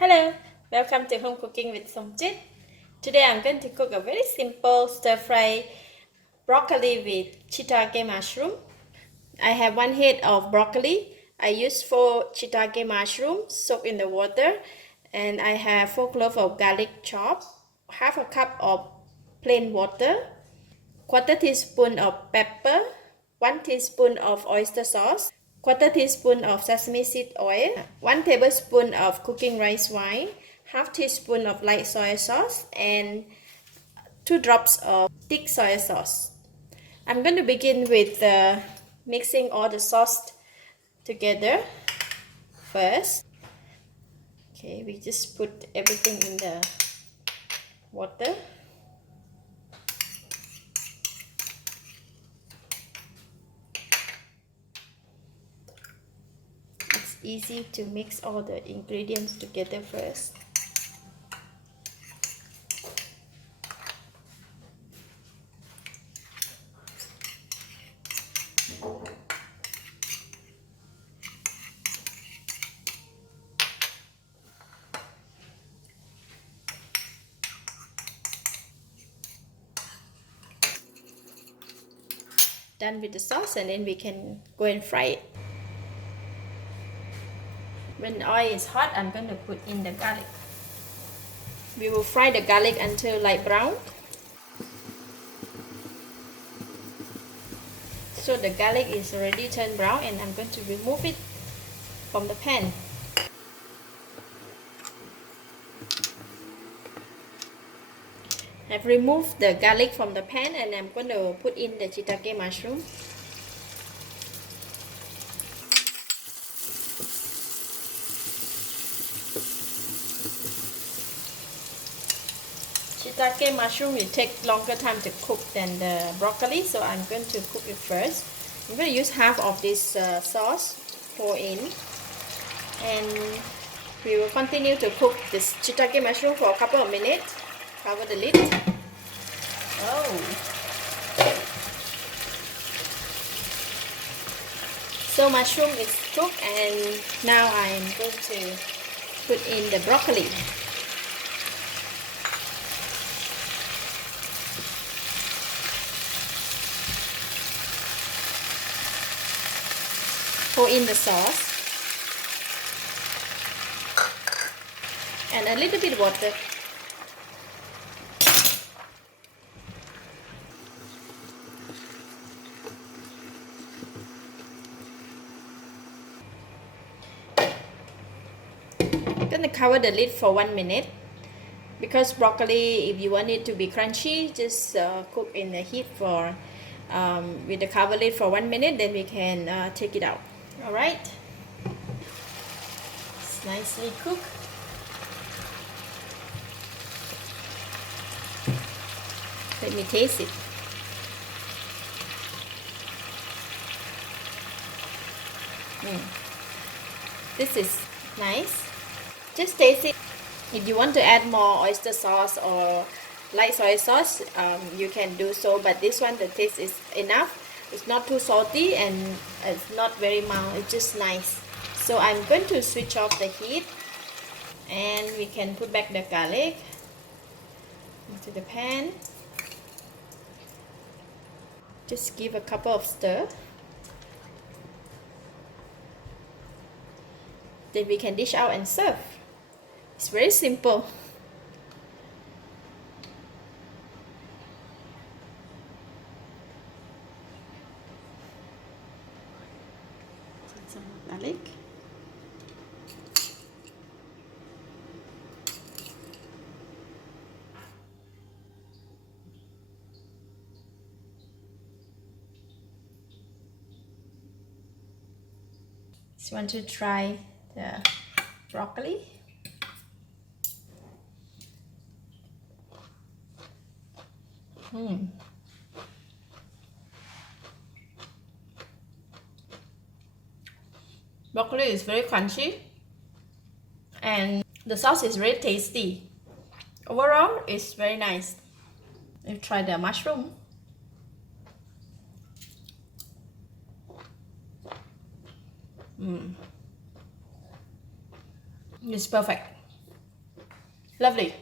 Hello, welcome to Home Cooking with Somjit. Today I'm going to cook a very simple stir-fry broccoli with shiitake mushroom. I have 1 head of broccoli. I use 4 shiitake mushrooms soaked in the water, and I have 4 cloves of garlic chopped, half a cup of plain water, quarter teaspoon of pepper, 1 teaspoon of oyster sauce, quarter teaspoon of sesame seed oil, 1 tablespoon of cooking rice wine, half teaspoon of light soy sauce, and 2 drops of thick soy sauce. I'm going to begin with mixing all the sauce together first. Okay, we just put everything in the water. It's easy to mix all the ingredients together first. Done with the sauce, and then we can go and fry it. When the oil is hot, I'm going to put in the garlic. We will fry the garlic until light brown. So the garlic is already turned brown, and I'm going to remove it from the pan. I've removed the garlic from the pan, and I'm going to put in the shiitake mushroom. Shiitake mushroom will take longer time to cook than the broccoli, so I'm going to cook it first. I'm going to use half of this sauce, pour in, and we will continue to cook this shiitake mushroom for a couple of minutes. Cover the lid. Oh! So mushroom is cooked, and now I'm going to put in the broccoli. Pour in the sauce and a little bit water. I'm going to cover the lid for 1 minute. Because broccoli, if you want it to be crunchy, just cook in the heat for with the cover lid for 1 minute, then we can take it out. Alright, it's nicely cooked. Let me taste it. This is nice. Just taste it. If you want to add more oyster sauce or light soy sauce, you can do so, but this one, the taste is enough. It's not too salty and it's not very mild, it's just nice. So I'm going to switch off the heat, and we can put back the garlic into the pan. Just give a couple of stir. Then we can dish out and serve. It's very simple. Some garlic. Just want to try the broccoli. Broccoli is very crunchy, and the sauce is very tasty. Overall, it's very nice. Let's try the mushroom. It's perfect. Lovely.